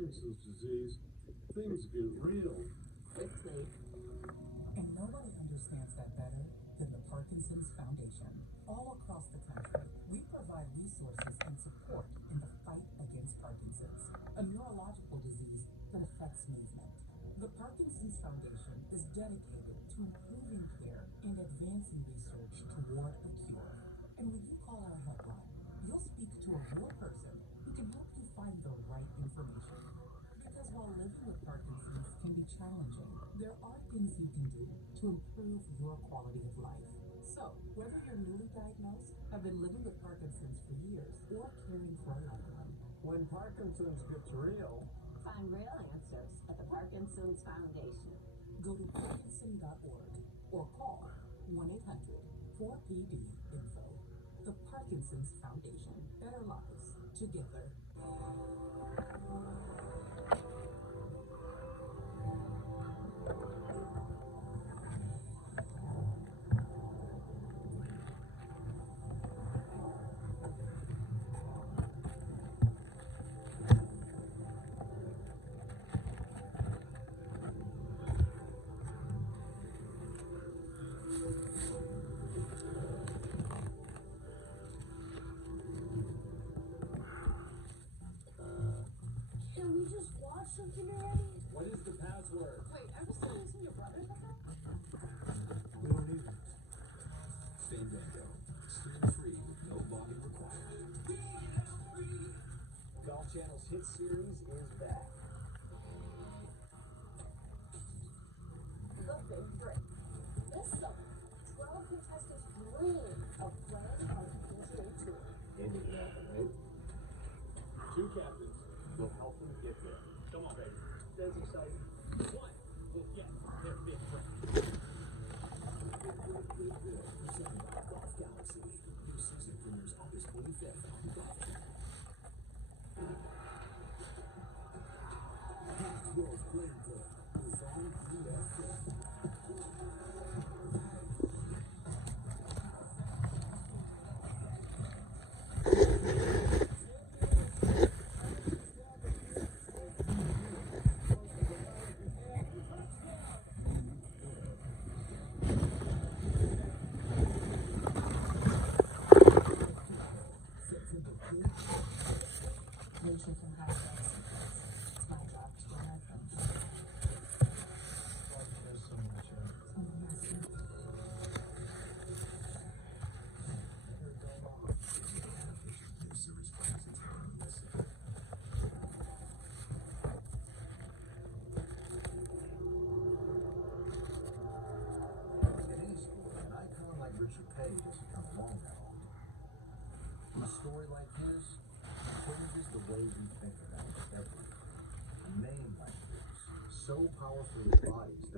Parkinson's disease, things get real quickly. And nobody understands that better than the Parkinson's Foundation. All across the country, we provide resources and support in the fight against Parkinson's, a neurological disease that affects movement. The Parkinson's Foundation is dedicated to improving care and advancing research toward a cure. And when you call our helpline, you'll speak to a real person who can help you find the right information. Because while living with Parkinson's can be challenging, there are things you can do to improve your quality of life. So, whether you're newly diagnosed, have been living with Parkinson's for years, or caring for a loved one, when Parkinson's gets real. Find real answers at the Parkinson's Foundation. Go to parkinson.org or call 1-800-4PD-INFO. The Parkinson's Foundation. Better lives together. Can we just watch something already? What is the password? Wait, I'm just still using your brother's account? We don't need it. Fandango. Stream free with no login required. Golf Channel's hit series is back. The Big Break. This summer, 12 contestants dream of playing on the PGA Tour. Right? Two captains will help them get there. Come on, baby. That's exciting. One will get their big break. Presented by Golf Galaxy. New season premieres August 25th on Golf Channel. World playing for Design USA. No chicken hot dogs. It's my job to learn them. There's so much of it. Oh, yes. New series premieres on USA. In any sport, an icon like Richard Page doesn't come along that often. A story like his changes the way we think about everything. A name like this, so powerfully embodies